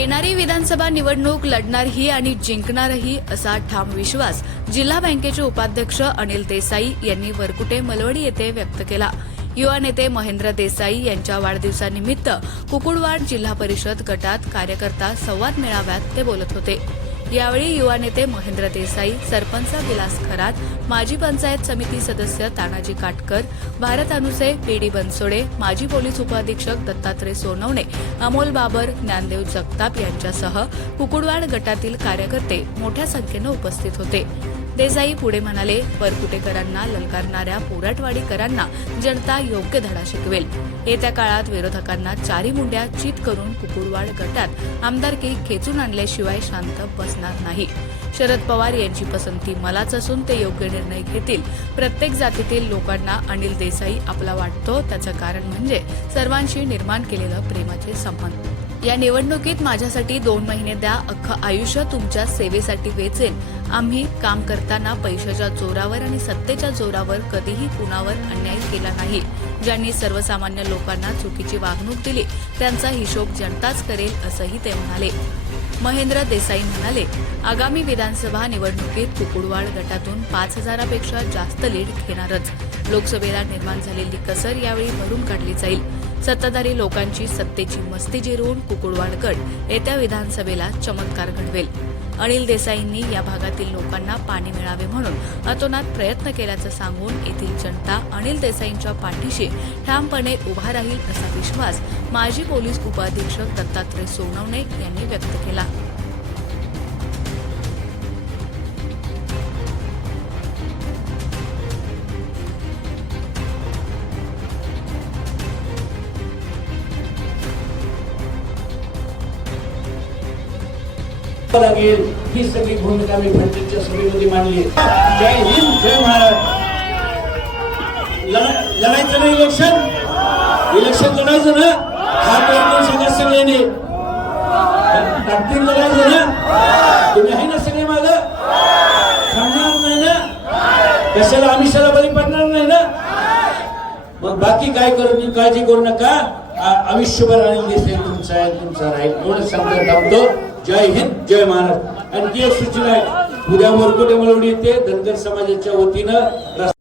येणारी विधानसभा निवडणूक लढणारही आणि जिंकणारही असा ठाम विश्वास जिल्हा बँकेचे उपाध्यक्ष अनिल देसाई यांनी वरकुटे मलवडी येथे व्यक्त केला युवा नेते महेंद्र देसाई यांच्या वाढदिवसानिमित्त कुकुडवाड जिल्हा परिषद गटात कार्यकर्ता संवाद मेळाव्यात ते बोलत होते यावेळी युवा नेते महेंद्र देसाई सरपंच विलास खरात माजी पंचायत समिती सदस्य तानाजी काटकर भारत अनुसे पी डी बनसोडे माजी पोलीस उपअधीक्षक दत्तात्रय सोनवणे अमोल बाबर ज्ञानदेव जगताप यांच्यासह कुकुडवाड गटातील कार्यकर्ते मोठ्या संख्येनं उपस्थित होते देसाई पुढे म्हणाले परकुटेकरांना ललकारणाऱ्या पोराटवाडीकरांना जनता योग्य धडा शिकवेल येत्या काळात विरोधकांना चारी मुंड्या चित करून कुकुरवाड गटात आमदारकी खेचून आणल्याशिवाय शांत बसणार नाही शरद पवार यांची पसंती मलाच असून ते योग्य निर्णय घेतील प्रत्येक जातीतील लोकांना अनिल देसाई आपला वाटतो त्याचं कारण म्हणजे सर्वांशी निर्माण केलेलं प्रेमाचे संबंध या निवडणुकीत माझ्यासाठी दोन महिने द्या अख्खं आयुष्य तुमच्या सेवेसाठी वेचेन आम्ही काम करताना पैशाच्या जोरावर आणि सत्तेच्या जोरावर कधीही कुणावर अन्याय केला नाही ज्यांनी सर्वसामान्य लोकांना चुकीची वागणूक दिली त्यांचा हिशोब जनताच करेल असंही ते म्हणाले महेंद्र देसाई म्हणाले आगामी विधानसभा निवडणुकीत कुकुडवाड गटातून पाच हजारापेक्षा जास्त लीड घेणारच लोकसभेला निर्माण झालेली कसर यावेळी भरून काढली जाईल सत्ताधारी लोकांची सत्तेची मस्ती जिरवून कुकुडवाडगड येत्या विधानसभेला चमत्कार घडवेल अनिल देसाईंनी या भागातील लोकांना पाणी मिळावे म्हणून अतोनात प्रयत्न केल्याचं सांगून येथील जनता अनिल देसाईंच्या पाठीशी ठामपणे उभा राहील असा विश्वास माजी पोलीस उपाधीक्षक दत्तात्रय सोनवणे यांनी व्यक्त केला लागेल ही सगळी भूमिका मी पंडितच्या सभेमध्ये मांडली जय हिंद जय महाराज लढायचं ना इलेक्शन इलेक्शन लढायचं ना हात सांगा सगळ्यांनी लढायचं ना तुम्ही आहे ना सगळे माग थांबणार नाही ना कशाला आमिषाला बरी पडणार नाही ना मग बाकी काय करू काळजी करू नका आयुष्यभर आनंद दिसेल तुमचा आहे तुमचा राहील एवढंच सांगतो जय हिंद जय महाराष्ट्र आणखी एक सूचना आहे उद्या मोरकोटे मलवडी येथे धनगर समाजाच्या वतीनं